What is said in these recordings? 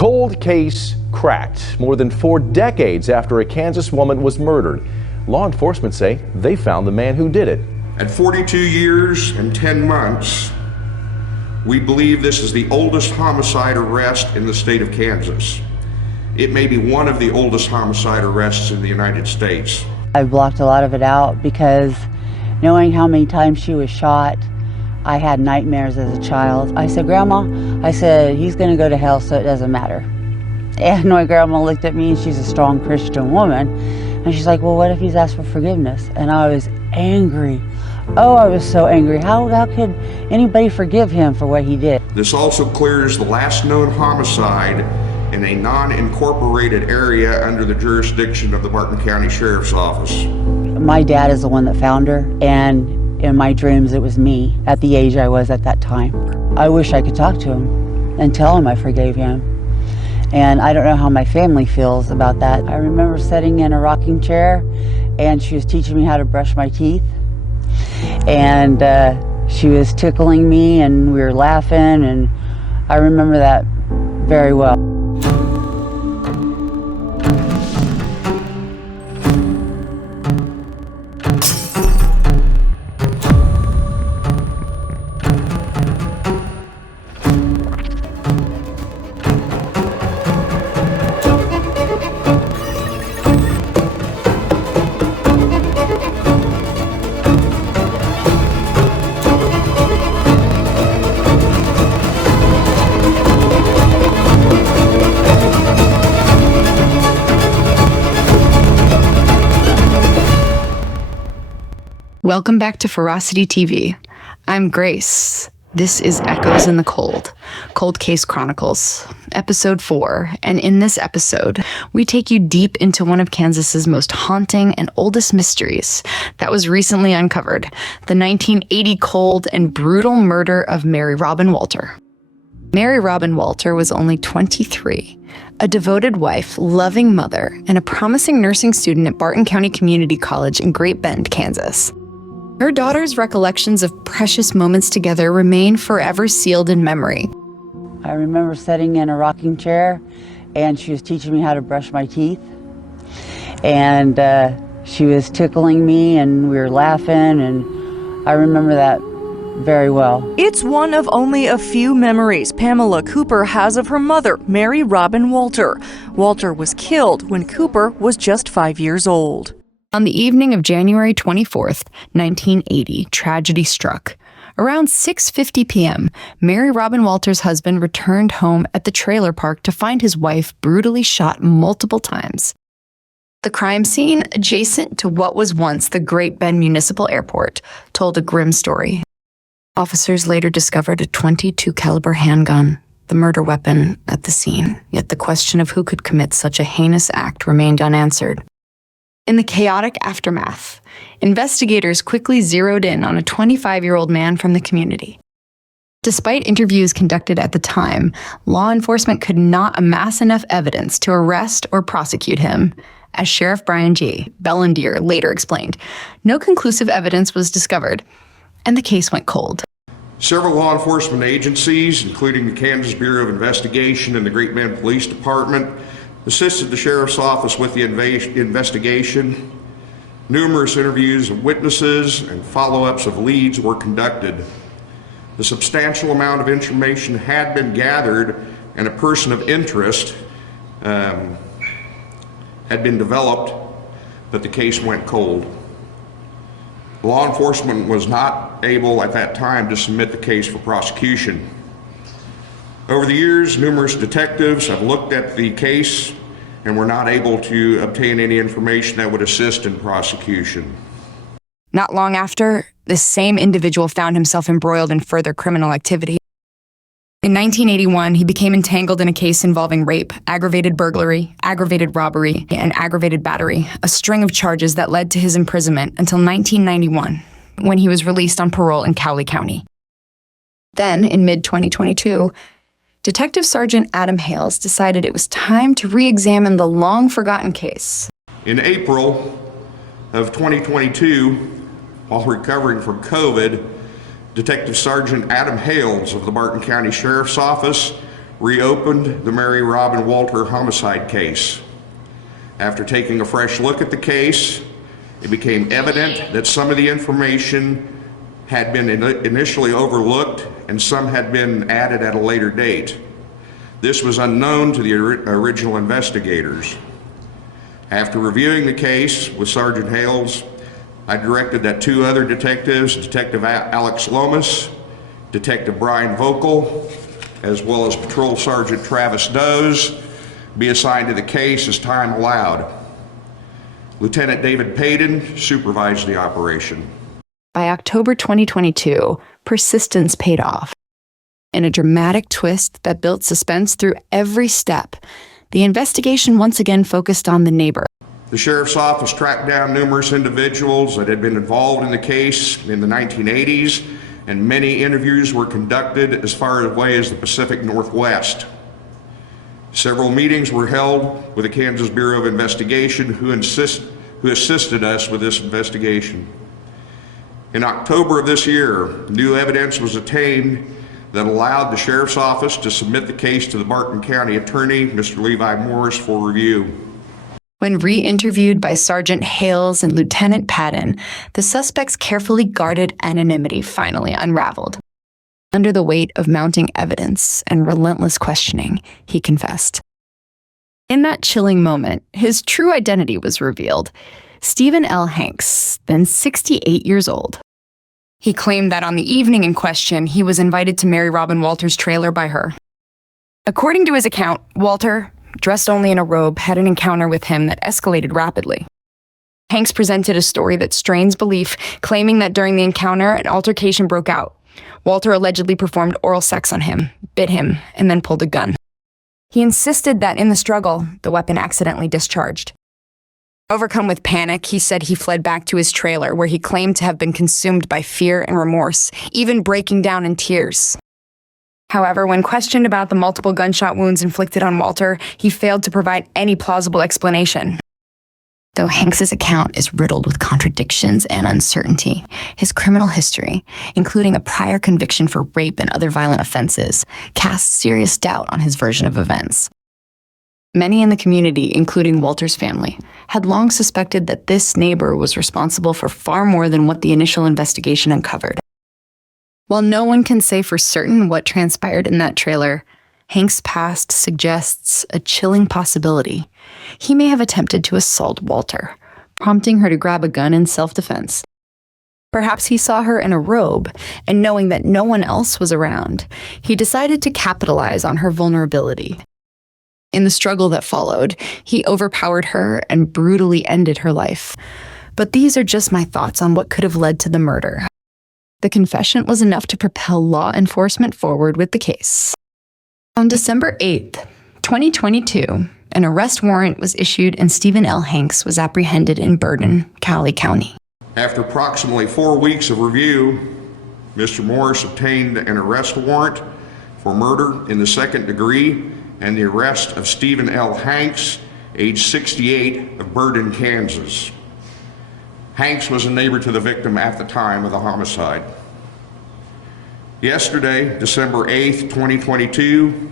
Cold case cracked more than 4 decades after a Kansas woman was murdered. Law enforcement say they found the man who did it. At 42 years and 10 months, we believe this is the oldest homicide arrest in the state of Kansas. It may be one of the oldest homicide arrests in the United States. I blocked a lot of it out because knowing how many times she was shot, I had nightmares as a child. I said, Grandma, he's gonna go to hell, so it doesn't matter. And my grandma looked at me, and she's a strong Christian woman, and she's like, well, what if he's asked for forgiveness? And I was angry. Oh, I was so angry. How could anybody forgive him for what he did? This also clears the last known homicide in a non-incorporated area under the jurisdiction of the Barton County Sheriff's Office. My dad is the one that found her, and in my dreams it was me at the age I was at that time. I wish I could talk to him and tell him I forgave him. And I don't know how my family feels about that. I remember sitting in a rocking chair, and she was teaching me how to brush my teeth. And she was tickling me, and we were laughing, and I remember that very well. Welcome back to Ferocity TV. I'm Grace. This is Echoes in the Cold, Cold Case Chronicles, Episode 4. And in this episode, we take you deep into one of Kansas's most haunting and oldest mysteries that was recently uncovered, the 1980 cold and brutal murder of Mary Robin Walter. Mary Robin Walter was only 23, a devoted wife, loving mother, and a promising nursing student at Barton County Community College in Great Bend, Kansas. Her daughter's recollections of precious moments together remain forever sealed in memory. I remember sitting in a rocking chair, and she was teaching me how to brush my teeth. And she was tickling me, and we were laughing, and I remember that very well. It's one of only a few memories Pamela Cooper has of her mother, Mary Robin Walter. Walter was killed when Cooper was just 5 years old. On the evening of January 24th, 1980, tragedy struck. Around 6:50 p.m., Mary Robin Walter's husband returned home at the trailer park to find his wife brutally shot multiple times. The crime scene, adjacent to what was once the Great Bend Municipal Airport, told a grim story. Officers later discovered a .22 caliber handgun, the murder weapon, at the scene. Yet the question of who could commit such a heinous act remained unanswered. In the chaotic aftermath, investigators quickly zeroed in on a 25-year-old man from the community. Despite interviews conducted at the time, law enforcement could not amass enough evidence to arrest or prosecute him. As Sheriff Brian G. Bellendier later explained, no conclusive evidence was discovered, and the case went cold. Several law enforcement agencies, including the Kansas Bureau of Investigation and the Great Bend Police Department, assisted the Sheriff's Office with the investigation. Numerous interviews of witnesses and follow-ups of leads were conducted. A substantial amount of information had been gathered, and a person of interest had been developed, but the case went cold. Law enforcement was not able at that time to submit the case for prosecution. Over the years, numerous detectives have looked at the case and were not able to obtain any information that would assist in prosecution. Not long after, this same individual found himself embroiled in further criminal activity. In 1981, he became entangled in a case involving rape, aggravated burglary, aggravated robbery, and aggravated battery, a string of charges that led to his imprisonment until 1991, when he was released on parole in Cowley County. Then, in mid-2022, Detective Sergeant Adam Hales decided it was time to re-examine the long-forgotten case. In April of 2022, while recovering from COVID, Detective Sergeant Adam Hales of the Barton County Sheriff's Office reopened the Mary Robin Walter homicide case. After taking a fresh look at the case, it became evident that some of the information had been initially overlooked and some had been added at a later date. This was unknown to the original investigators. After reviewing the case with Sergeant Hales, I directed that 2 other detectives, Detective Alex Lomas, Detective Brian Vocal, as well as Patrol Sergeant Travis Does, be assigned to the case as time allowed. Lieutenant David Payton supervised the operation. By October 2022, persistence paid off. In a dramatic twist that built suspense through every step, the investigation once again focused on the neighbor. The Sheriff's Office tracked down numerous individuals that had been involved in the case in the 1980s, and many interviews were conducted as far away as the Pacific Northwest. Several meetings were held with the Kansas Bureau of Investigation who assisted us with this investigation. In October of this year, new evidence was obtained that allowed the Sheriff's Office to submit the case to the Barton County Attorney, Mr. Levi Morris, for review. When re-interviewed by Sergeant Hales and Lieutenant Patton, the suspect's carefully guarded anonymity finally unraveled. Under the weight of mounting evidence and relentless questioning, he confessed. In that chilling moment, his true identity was revealed. Stephen L. Hanks, then 68 years old. He claimed that on the evening in question, he was invited to Mary Robin Walter's trailer by her. According to his account, Walter, dressed only in a robe, had an encounter with him that escalated rapidly. Hanks presented a story that strains belief, claiming that during the encounter, an altercation broke out. Walter allegedly performed oral sex on him, bit him, and then pulled a gun. He insisted that in the struggle, the weapon accidentally discharged. Overcome with panic, he said he fled back to his trailer, where he claimed to have been consumed by fear and remorse, even breaking down in tears. However, when questioned about the multiple gunshot wounds inflicted on Walter, he failed to provide any plausible explanation. Though Hanks's account is riddled with contradictions and uncertainty, his criminal history, including a prior conviction for rape and other violent offenses, casts serious doubt on his version of events. Many in the community, including Walter's family, had long suspected that this neighbor was responsible for far more than what the initial investigation uncovered. While no one can say for certain what transpired in that trailer, Hank's past suggests a chilling possibility. He may have attempted to assault Walter, prompting her to grab a gun in self-defense. Perhaps he saw her in a robe, and knowing that no one else was around, he decided to capitalize on her vulnerability. In the struggle that followed, he overpowered her and brutally ended her life. But these are just my thoughts on what could have led to the murder. The confession was enough to propel law enforcement forward with the case. On December 8th, 2022, an arrest warrant was issued and Stephen L. Hanks was apprehended in Bergen, Cowley County. After approximately 4 weeks of review, Mr. Morris obtained an arrest warrant for murder in the second degree and the arrest of Stephen L. Hanks, age 68, of Bergen, Kansas. Hanks was a neighbor to the victim at the time of the homicide. Yesterday, December 8th, 2022,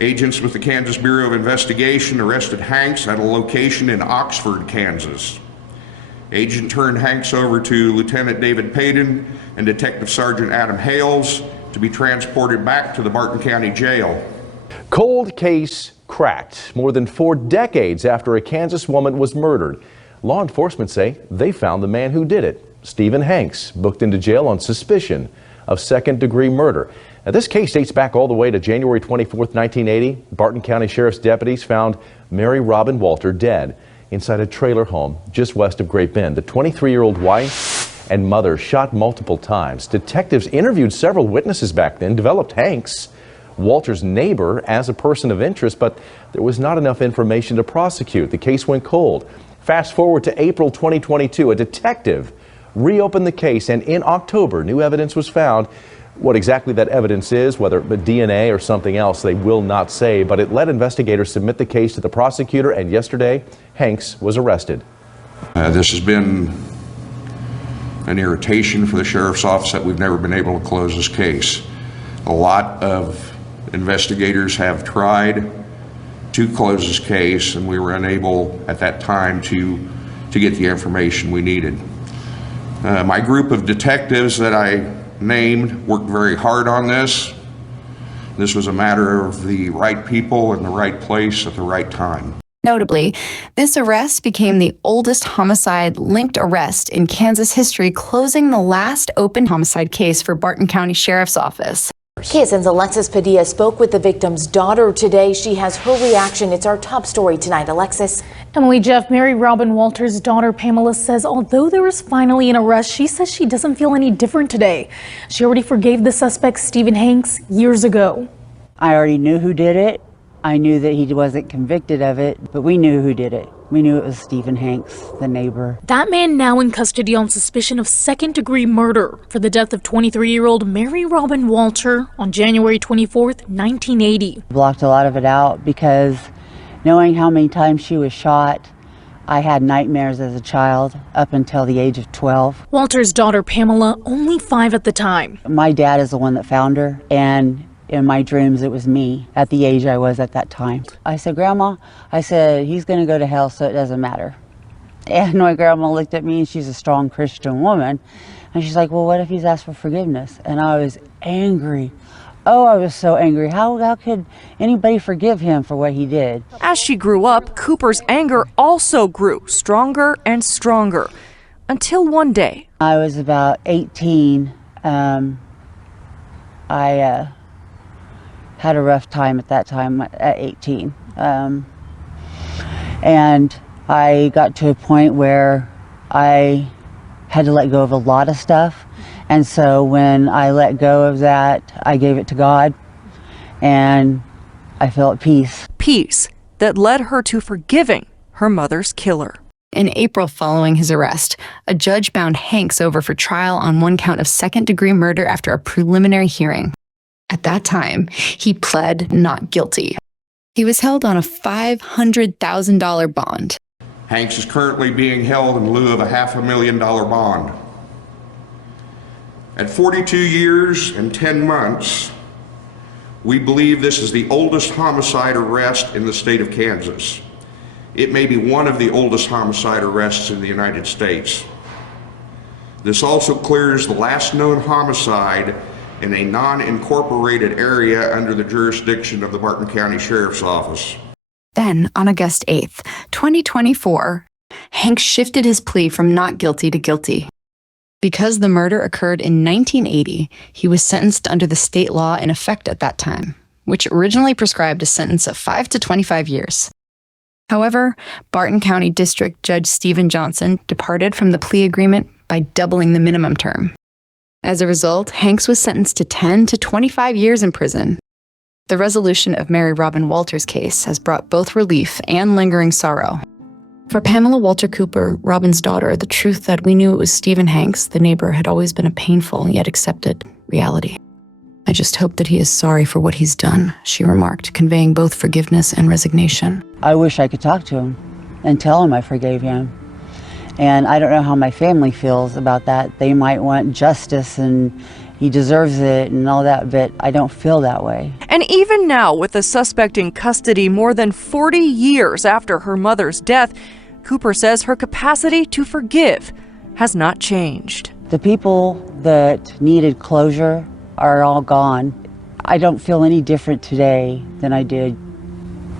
agents with the Kansas Bureau of Investigation arrested Hanks at a location in Oxford, Kansas. Agent turned Hanks over to Lieutenant David Payton and Detective Sergeant Adam Hales to be transported back to the Barton County Jail. Cold case cracked more than 4 decades after a Kansas woman was murdered. Law enforcement say they found the man who did it, Stephen Hanks, booked into jail on suspicion of second-degree murder. Now, this case dates back all the way to January 24th, 1980. Barton County Sheriff's deputies found Mary Robin Walter dead inside a trailer home just west of Great Bend. The 23-year-old wife and mother shot multiple times. Detectives interviewed several witnesses back then, developed Hanks, Walter's neighbor, as a person of interest, but there was not enough information to prosecute. The case went cold. Fast forward to April 2022, a detective reopened the case, and in October, new evidence was found. What exactly that evidence is, whether it be DNA or something else, they will not say, but it let investigators submit the case to the prosecutor, and yesterday, Hanks was arrested. This has been an irritation for the Sheriff's Office that we've never been able to close this case. A lot of Investigators have tried to close this case, and we were unable at that time to get the information we needed. My group of detectives that I named worked very hard on this. This was a matter of the right people in the right place at the right time. Notably, this arrest became the oldest homicide-linked arrest in Kansas history, closing the last open homicide case for Barton County Sheriff's Office. KSN's Alexis Padilla spoke with the victim's daughter today. She has her reaction. It's our top story tonight. Alexis. Emily, Jeff, Mary Robin Walter's daughter Pamela says although there was finally an arrest, she says she doesn't feel any different today. She already forgave the suspect, Stephen Hanks, years ago. I already knew who did it. I knew that he wasn't convicted of it, but we knew who did it. We knew it was Stephen Hanks, the neighbor. That man now in custody on suspicion of second-degree murder for the death of 23-year-old Mary Robin Walter on January 24th, 1980. Blocked a lot of it out because knowing how many times she was shot, I had nightmares as a child up until the age of 12. Walter's daughter Pamela, only 5 at the time. My dad is the one that found her, and in my dreams, it was me at the age I was at that time. I said, Grandma, I said, he's going to go to hell, so it doesn't matter. And my grandma looked at me, and she's a strong Christian woman. And she's like, well, what if he's asked for forgiveness? And I was angry. Oh, I was so angry. How could anybody forgive him for what he did? As she grew up, Cooper's anger also grew stronger and stronger. Until one day. I was about 18. I had a rough time at that time at 18. And I got to a point where I had to let go of a lot of stuff. And so when I let go of that, I gave it to God, and I felt peace. Peace that led her to forgiving her mother's killer. In April following his arrest, a judge bound Hanks over for trial on one count of second-degree murder after a preliminary hearing. At that time, he pled not guilty. He was held on a $500,000 bond. Hanks is currently being held in lieu of a $500,000 bond. At 42 years and 10 months, we believe this is the oldest homicide arrest in the state of Kansas. It may be one of the oldest homicide arrests in the United States. This also clears the last known homicide in a non-incorporated area under the jurisdiction of the Barton County Sheriff's Office. Then, on August 8th, 2024, Hanks shifted his plea from not guilty to guilty. Because the murder occurred in 1980, he was sentenced under the state law in effect at that time, which originally prescribed a sentence of 5 to 25 years. However, Barton County District Judge Stephen Johnson departed from the plea agreement by doubling the minimum term. As a result, Hanks was sentenced to 10 to 25 years in prison. The resolution of Mary Robin Walter's case has brought both relief and lingering sorrow. For Pamela Walter Cooper, Robin's daughter, the truth that we knew it was Stephen Hanks, the neighbor, had always been a painful yet accepted reality. I just hope that he is sorry for what he's done, she remarked, conveying both forgiveness and resignation. I wish I could talk to him and tell him I forgave him. And I don't know how my family feels about that. They might want justice and he deserves it and all that, but I don't feel that way. And even now, with the suspect in custody more than 40 years after her mother's death, Cooper says her capacity to forgive has not changed. The people that needed closure are all gone. I don't feel any different today than I did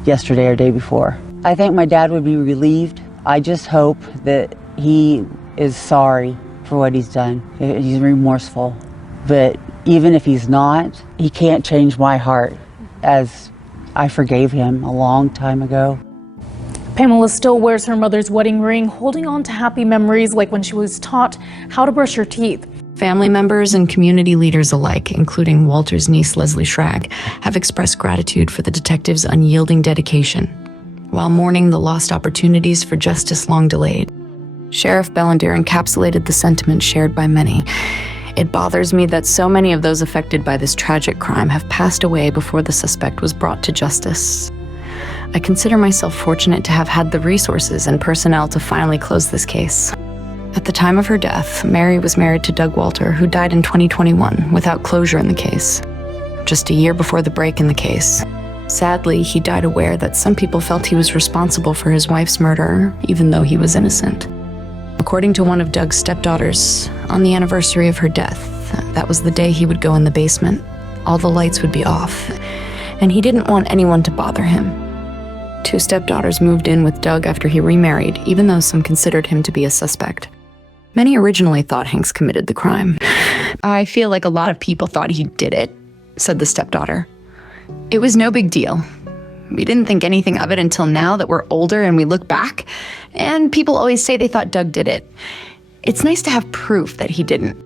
yesterday or day before. I think my dad would be relieved. I just hope that he is sorry for what he's done. He's remorseful. But even if he's not, he can't change my heart, as I forgave him a long time ago. Pamela still wears her mother's wedding ring, holding on to happy memories like when she was taught how to brush her teeth. Family members and community leaders alike, including Walter's niece Leslie Schrag, have expressed gratitude for the detective's unyielding dedication, while mourning the lost opportunities for justice long delayed. Sheriff Belanger encapsulated the sentiment shared by many. It bothers me that so many of those affected by this tragic crime have passed away before the suspect was brought to justice. I consider myself fortunate to have had the resources and personnel to finally close this case. At the time of her death, Mary was married to Doug Walter, who died in 2021 without closure in the case. just a year before the break in the case. Sadly, he died aware that some people felt he was responsible for his wife's murder, even though he was innocent. According to one of Doug's stepdaughters, on the anniversary of her death, that was the day he would go in the basement. All the lights would be off, and he didn't want anyone to bother him. 2 stepdaughters moved in with Doug after he remarried, even though some considered him to be a suspect. Many originally thought Hanks committed the crime. "I feel like a lot of people thought he did it," said the stepdaughter. "It was no big deal. We didn't think anything of it until now that we're older and we look back, and people always say they thought Doug did it. It's nice to have proof that he didn't."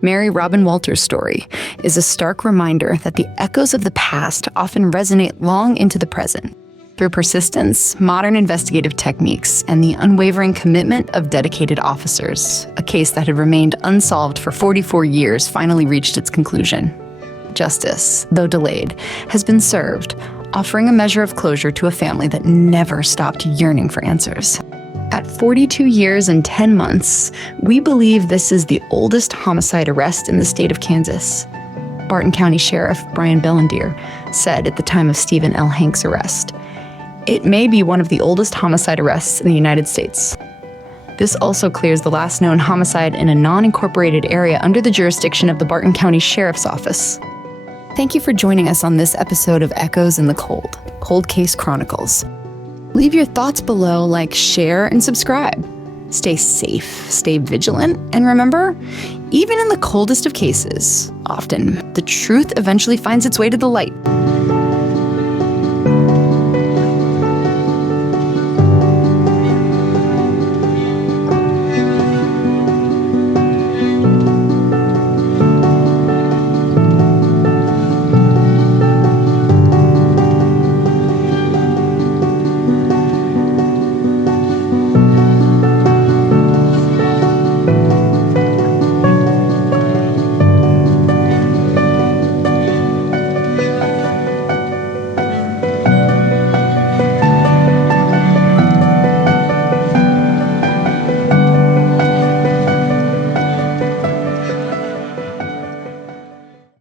Mary Robin Walter's story is a stark reminder that the echoes of the past often resonate long into the present. Through persistence, modern investigative techniques, and the unwavering commitment of dedicated officers, a case that had remained unsolved for 44 years finally reached its conclusion. Justice, though delayed, has been served, offering a measure of closure to a family that never stopped yearning for answers. At 42 years and 10 months, we believe this is the oldest homicide arrest in the state of Kansas. Barton County Sheriff Brian Bellendier said at the time of Stephen L. Hanks' arrest, "It may be one of the oldest homicide arrests in the United States." This also clears the last known homicide in a non-incorporated area under the jurisdiction of the Barton County Sheriff's Office. Thank you for joining us on this episode of Echoes in the Cold, Cold Case Chronicles. Leave your thoughts below, like, share, and subscribe. Stay safe, stay vigilant, and remember, even in the coldest of cases, often the truth eventually finds its way to the light.